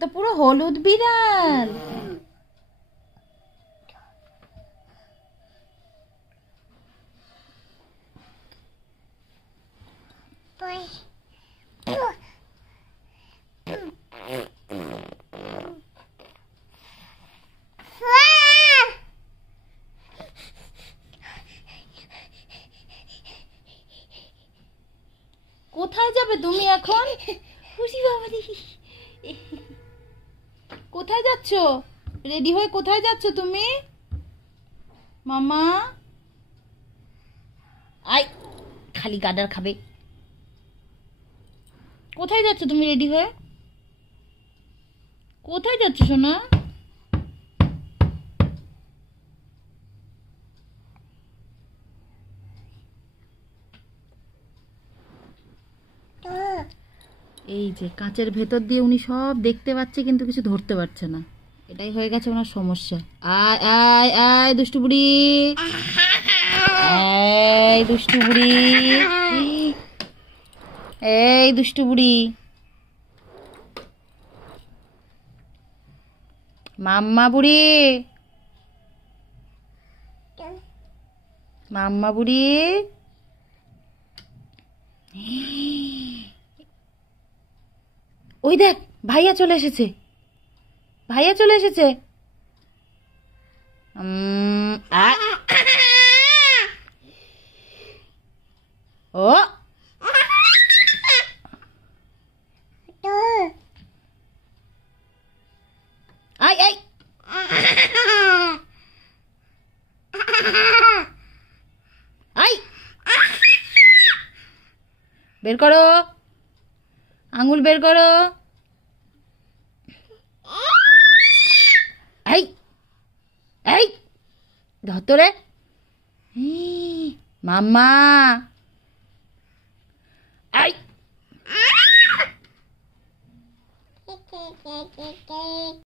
তো পুরো হলুদ বিড়াল। কোথায় যাবে তুমি এখন? খুশি বাবারি, কোথায় যাচ্ছ? রেডি হয়ে কোথায় যাচ্ছ তুমি? মামা আই, খালি গাডার খাবে। কোথায় যাচ্ছ তুমি রেডি হয়ে? কোথায় যাচ্ছ সোনা? এই যে কাঁচের ভেতর দিয়ে উনি সব দেখতে পাচ্ছে কিন্তু কিছু ধরতে পারছে না, এটাই হয়ে গেছে ওনার সমস্যা। আয় আয় আয় দুষ্টু বুড়ি, এই দুষ্টু বুড়ি, এই দুষ্টু বুড়ি, মাম্মা বুড়ি, মাম্মা বুড়ি। ওই দেখ ভাইয়া চলে এসেছে, ভাইয়া চলে এসেছে। ও আই আই, আই বের করো, আঙুল বের করো। এই এই ধর তো রে মাম্মা, আই